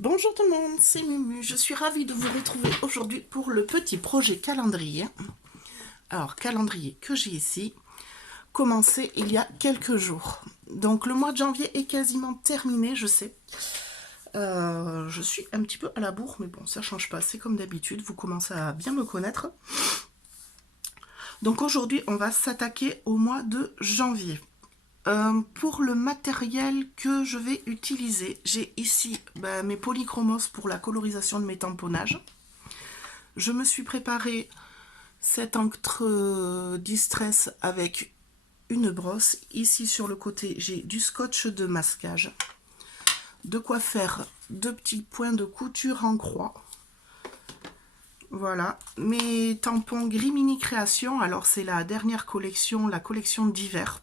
Bonjour tout le monde, c'est Mumu. Je suis ravie de vous retrouver aujourd'hui pour le petit projet calendrier. Alors, calendrier que j'ai ici, commencé il y a quelques jours. Donc, le mois de janvier est quasiment terminé, je sais. Je suis un petit peu à la bourre, mais bon, ça change pas, c'est comme d'habitude, vous commencez à bien me connaître. Donc aujourd'hui, on va s'attaquer au mois de janvier. Pour le matériel que je vais utiliser, j'ai ici mes polychromos pour la colorisation de mes tamponnages. Je me suis préparé cette encre Distress avec une brosse. Ici sur le côté, j'ai du scotch de masquage. De quoi faire deux petits points de couture en croix. Voilà, mes tampons Grimini Création. Alors c'est la dernière collection, la collection d'hiver.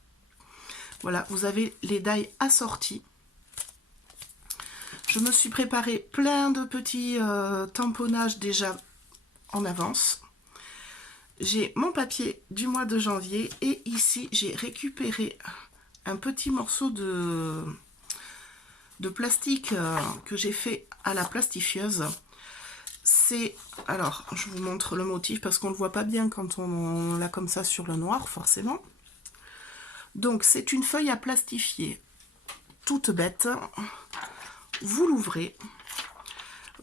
Voilà, vous avez les die assortis. Je me suis préparé plein de petits tamponnages déjà en avance. J'ai mon papier du mois de janvier et ici j'ai récupéré un petit morceau de plastique que j'ai fait à la plastifieuse. C'est, alors je vous montre le motif parce qu'on ne le voit pas bien quand on l'a comme ça sur le noir forcément. Donc c'est une feuille à plastifier, toute bête. Vous l'ouvrez.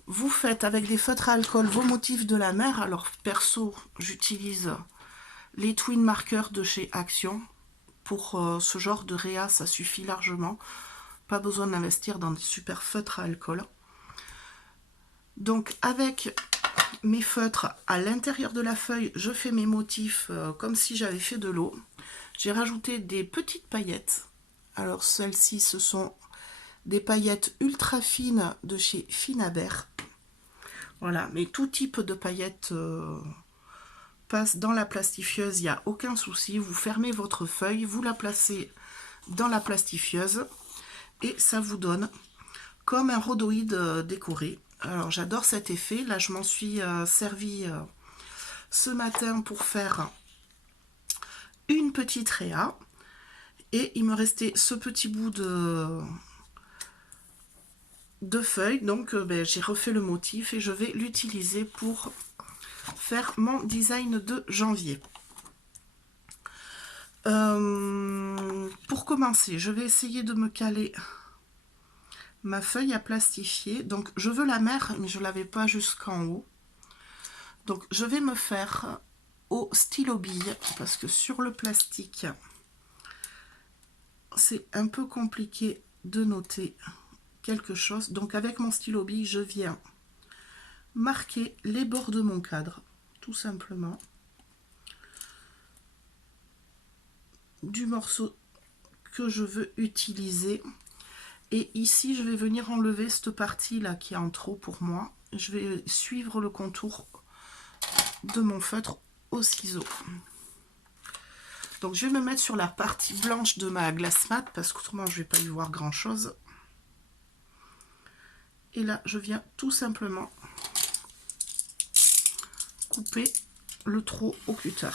Vous faites avec des feutres à alcool vos motifs de la mer. Alors perso, j'utilise les Twin Markers de chez Action. Pour ce genre de réa, ça suffit largement. Pas besoin d'investir dans des super feutres à alcool. Donc avec mes feutres à l'intérieur de la feuille, je fais mes motifs comme si j'avais fait de l'eau. J'ai rajouté des petites paillettes. Alors celles-ci, ce sont des paillettes ultra fines de chez Finabert. Voilà, mais tout type de paillettes passe dans la plastifieuse, il n'y a aucun souci. Vous fermez votre feuille, vous la placez dans la plastifieuse et ça vous donne comme un rhodoïde décoré. Alors j'adore cet effet. Là je m'en suis servi ce matin pour faire une petite réa et il me restait ce petit bout de feuille. Donc j'ai refait le motif et je vais l'utiliser pour faire mon design de janvier. Pour commencer, je vais essayer de me caler ma feuille à plastifier. Donc je veux la mer, mais je ne l'avais pas jusqu'en haut. Donc je vais me faire au stylo bille parce que sur le plastique, c'est un peu compliqué de noter quelque chose. Donc avec mon stylo bille, je viens marquer les bords de mon cadre, tout simplement. Du morceau que je veux utiliser. Et ici, je vais venir enlever cette partie-là qui est en trop pour moi. Je vais suivre le contour de mon feutre au ciseau. Donc, je vais me mettre sur la partie blanche de ma glace mat parce qu'autrement, je ne vais pas y voir grand-chose. Et là, je viens tout simplement couper le trou au cutter.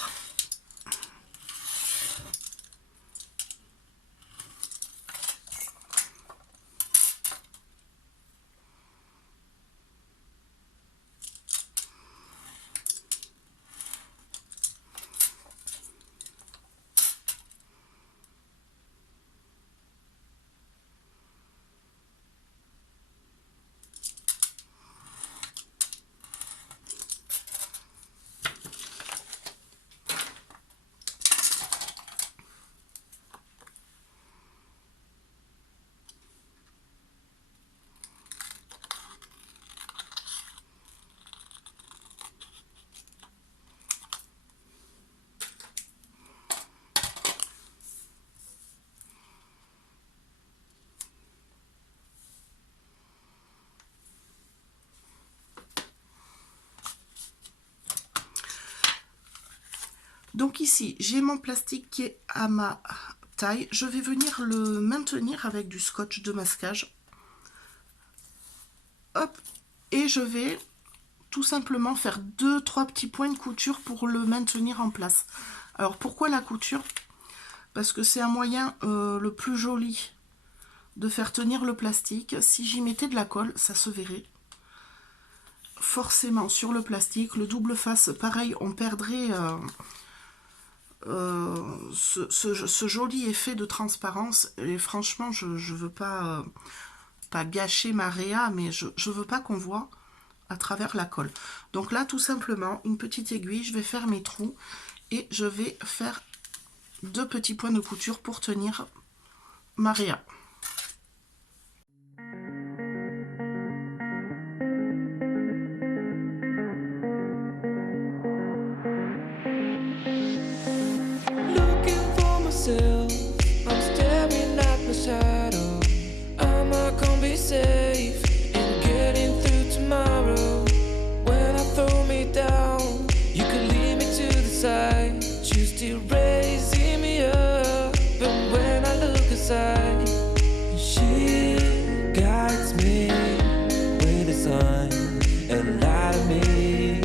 Donc ici, j'ai mon plastique qui est à ma taille. Je vais venir le maintenir avec du scotch de masquage. Hop, et je vais tout simplement faire 2-3 petits points de couture pour le maintenir en place. Alors pourquoi la couture? Parce que c'est un moyen le plus joli de faire tenir le plastique. Si j'y mettais de la colle, ça se verrait forcément sur le plastique. Le double face, pareil, on perdrait ce joli effet de transparence. Et franchement, je veux pas gâcher ma réa, mais je veux pas qu'on voit à travers la colle. Donc là, tout simplement, une petite aiguille, je vais faire mes trous et je vais faire 2 petits points de couture pour tenir ma réa. I'm staring at my shadow. Am I gonna be safe in getting through tomorrow? When I throw me down, you can lead me to the side. You still raising me up, but when I look aside, she guides me with the sun and light of me.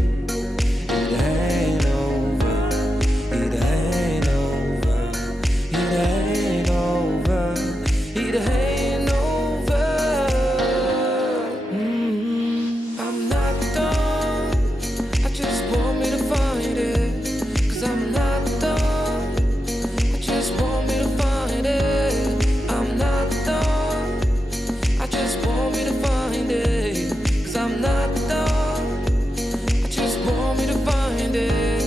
It ain't over, it ain't over, it ain't over, it ain't over. I'm not done, I just want me to find it. Cause I'm not done, I just want me to find it. I'm not done, I just want me to find it. Cause I'm not done, I just want me to find it.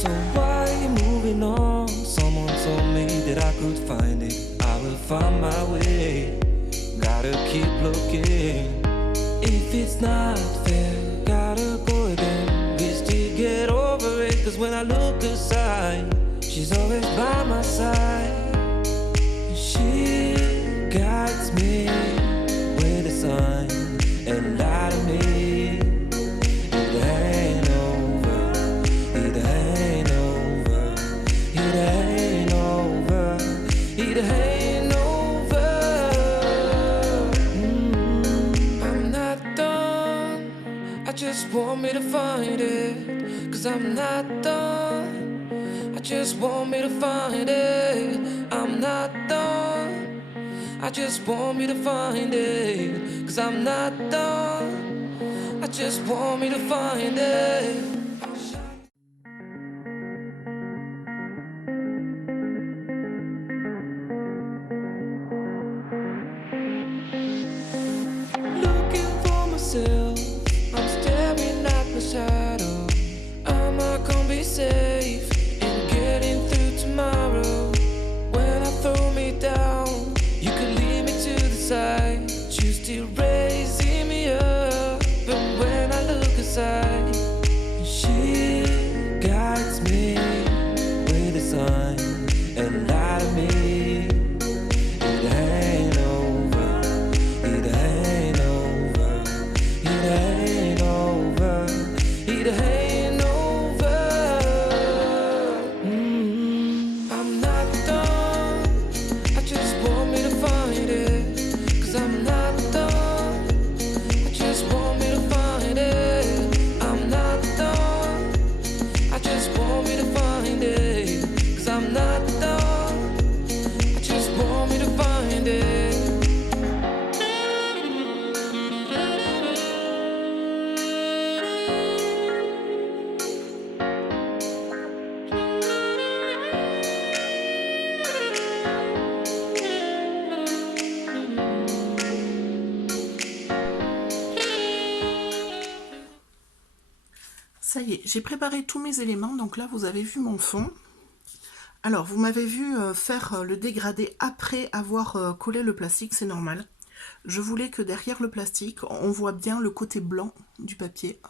So why are you moving on? Someone told me that I could find it. I will find my way. Gotta keep looking. If it's not fair, gotta go again. We still get over it. Cause when I look aside, she's always by my side. She guides me with the sun and light of me. It ain't over, it ain't over, it ain't over, it ain't over. I'm not done, I just want me to find it. Cause I'm not done, I just want me to find it. I'm not done, I just want me to find it. Cause I'm not done, I just want me to find it. Looking for myself, I'm staring at my shadow. Am I gonna be safe in getting through tomorrow? When I throw me down, you can lead me to the side. You still raising me up, but when I look aside, she guides me with the sun and light of me. It ain't over, it ain't over, it ain't over, it ain't over. I'm not done, I just want me to find it. Cause I'm not done, I just want me to find it. I'm not done, I just want me to find it. Cause I'm not done, I just want me to find it. Ça y est, j'ai préparé tous mes éléments, donc là vous avez vu mon fond. Alors vous m'avez vu faire le dégradé après avoir collé le plastique, c'est normal. Je voulais que derrière le plastique, on voit bien le côté blanc du papier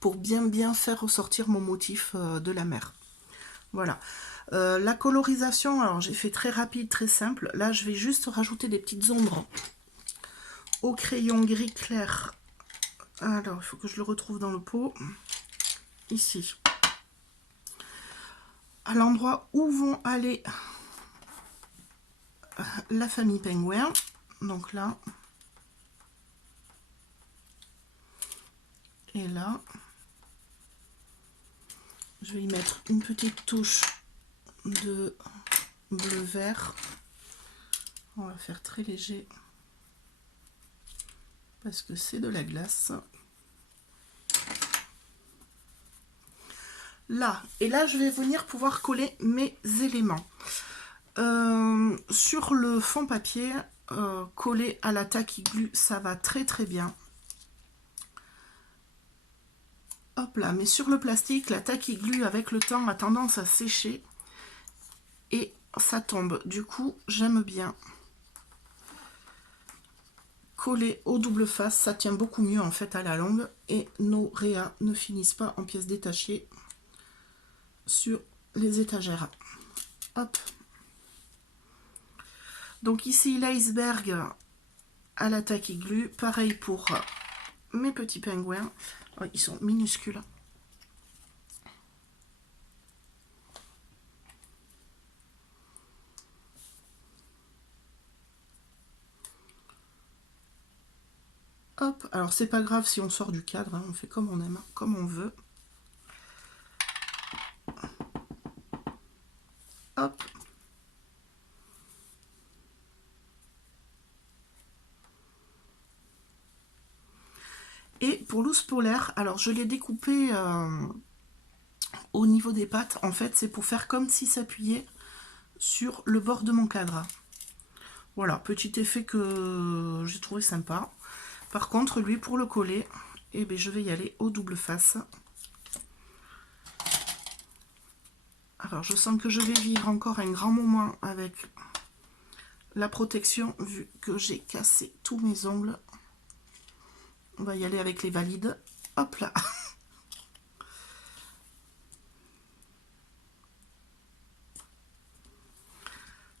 pour bien faire ressortir mon motif de la mer. Voilà. La colorisation, alors j'ai fait très rapide, très simple. Là je vais juste rajouter des petites ombres au crayon gris clair. Alors, il faut que je le retrouve dans le pot. Ici. À l'endroit où vont aller la famille Pingouin. Donc là. Et là. Je vais y mettre une petite touche de bleu-vert. On va faire très léger. Parce que c'est de la glace. Là, et là je vais venir pouvoir coller mes éléments. Sur le fond papier, coller à la tacky glue, ça va très très bien. Hop là, mais sur le plastique, la tacky glue avec le temps a tendance à sécher et ça tombe. Du coup, j'aime bien coller au double face, ça tient beaucoup mieux en fait à la longue et nos rayas ne finissent pas en pièces détachées sur les étagères. Hop. Donc ici l'iceberg à la tacky glue, pareil pour mes petits pingouins. Oh, ils sont minuscules. Hop, alors c'est pas grave si on sort du cadre, hein, on fait comme on aime, comme on veut. Hop. Et pour l'ours polaire, alors je l'ai découpé au niveau des pattes. En fait, c'est pour faire comme s'il s'appuyait sur le bord de mon cadre. Voilà, petit effet que j'ai trouvé sympa. Par contre, lui, pour le coller, eh bien, je vais y aller au double face. Alors, je sens que je vais vivre encore un grand moment avec la protection, vu que j'ai cassé tous mes ongles. On va y aller avec les valides. Hop là.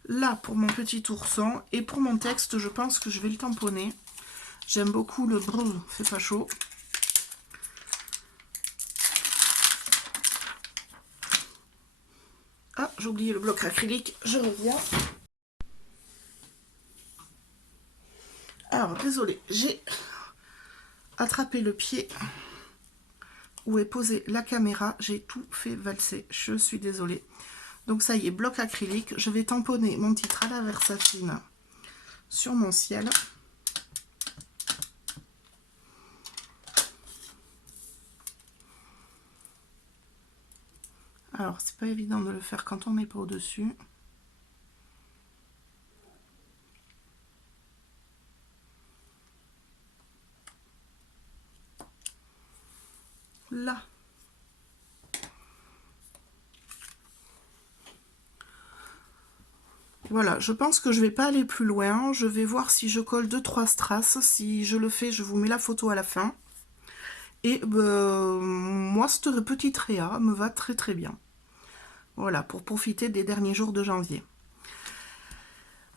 Là, pour mon petit ourson. Et pour mon texte, je pense que je vais le tamponner. J'aime beaucoup le brrr, fait pas chaud. Ah, j'ai oublié le bloc acrylique. Je reviens. Alors, désolé, j'ai attrapé le pied où est posée la caméra. J'ai tout fait valser. Je suis désolée. Donc ça y est, bloc acrylique. Je vais tamponner mon titre à la Versafine sur mon ciel. Alors, c'est pas évident de le faire quand on n'est pas au-dessus. Là. Voilà, je pense que je vais pas aller plus loin. Je vais voir si je colle 2-3 strass. Si je le fais, je vous mets la photo à la fin. Et moi, cette petite réa me va très très bien. Voilà, pour profiter des derniers jours de janvier.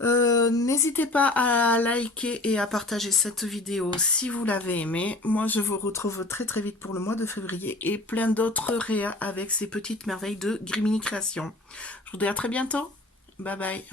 N'hésitez pas à liker et à partager cette vidéo si vous l'avez aimée. Moi, je vous retrouve très très vite pour le mois de février et plein d'autres réas avec ces petites merveilles de Grimini Création. Je vous dis à très bientôt. Bye bye.